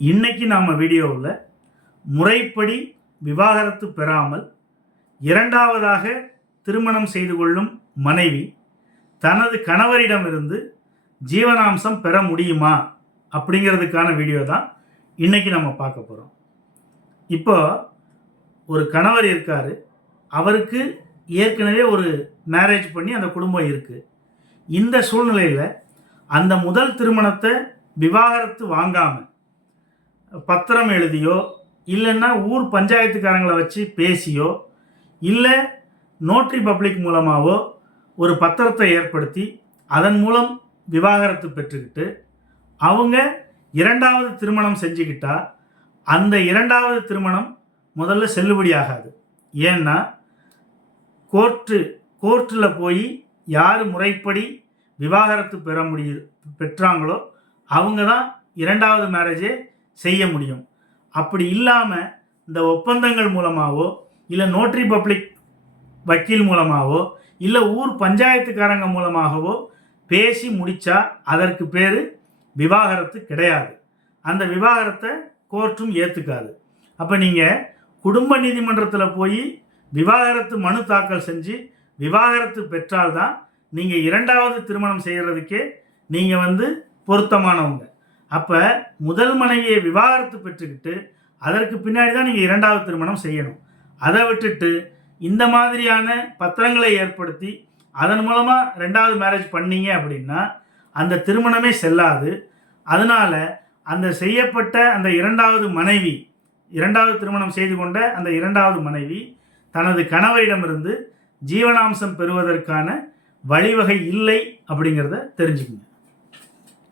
இன்னைக்கு நாம் வீடியோவில் முறைப்படி விவாகரத்து பெறாமல் இரண்டாவதாக திருமணம் செய்து கொள்ளும் மனைவி தனது கணவரிடமிருந்து ஜீவனாம்சம் பெற முடியுமா அப்படிங்கிறதுக்கான வீடியோ தான் இன்னைக்கு நம்ம பார்க்க போகிறோம் இப்போ ஒரு கணவர் இருக்கார். அவருக்கு ஏற்கனவே ஒரு மேரேஜ் பண்ணி அந்த குடும்பம் இருக்குது இந்த சூழ்நிலையில் அந்த முதல் திருமணத்தை விவாகரத்து வாங்காமல் பத்திரம் எழுதியோ இல்லைன்னா ஊர் பஞ்சாயத்துக்காரங்களை வச்சு பேசியோ இல்லை நோட்ரி பப்ளிக் மூலமாகவோ ஒரு பத்திரத்தை ஏற்படுத்தி அதன் மூலம் விவாகரத்து பெற்றுக்கிட்டு அவங்க இரண்டாவது திருமணம் செஞ்சுக்கிட்டா அந்த இரண்டாவது திருமணம் முதல்ல செல்லுபடியாகாது ஏன்னா கோர்ட்டு கோர்ட்டில் போய் யார் முறைப்படி விவாகரத்து பெற முடிய பெற்றாங்களோ அவங்க தான் இரண்டாவது மேரேஜே செய்ய முடியும். அப்படி இல்லாமல் இந்த ஒப்பந்தங்கள் மூலமாகவோ இல்லை நோட்ரி பப்ளிக் வக்கீல் மூலமாகவோ இல்லை ஊர் பஞ்சாயத்துக்காரங்க மூலமாகவோ பேசி முடித்தா அதற்கு பேர் விவாகரத்து கிடையாது. அந்த விவாகரத்தை கோர்ட்டும் ஏற்றுக்காது அப்போ நீங்கள் குடும்ப நீதிமன்றத்தில் போய் விவாகரத்து மனு தாக்கல் செஞ்சு விவாகரத்து பெற்றால்தான் நீங்கள் இரண்டாவது திருமணம் செய்கிறதுக்கே நீங்கள் வந்து பொருத்தமானவங்க. அப்போ முதல் மனைவியை விவாகரத்து பெற்றுக்கிட்டு அதற்கு பின்னாடி தான் நீங்கள் இரண்டாவது திருமணம் செய்யணும். அதை விட்டுட்டு இந்த மாதிரியான பத்திரங்களை ஏற்படுத்தி அதன் மூலமாக ரெண்டாவது மேரேஜ் பண்ணீங்க அப்படின்னா அந்த திருமணமே செல்லாது. அதனால் அந்த செய்யப்பட்ட அந்த இரண்டாவது மனைவி இரண்டாவது திருமணம் செய்து கொண்ட அந்த இரண்டாவது மனைவி தனது கணவரிடமிருந்து ஜீவனாம்சம் பெறுவதற்கான வழிவகை இல்லை அப்படிங்கிறத தெரிஞ்சுக்கங்க.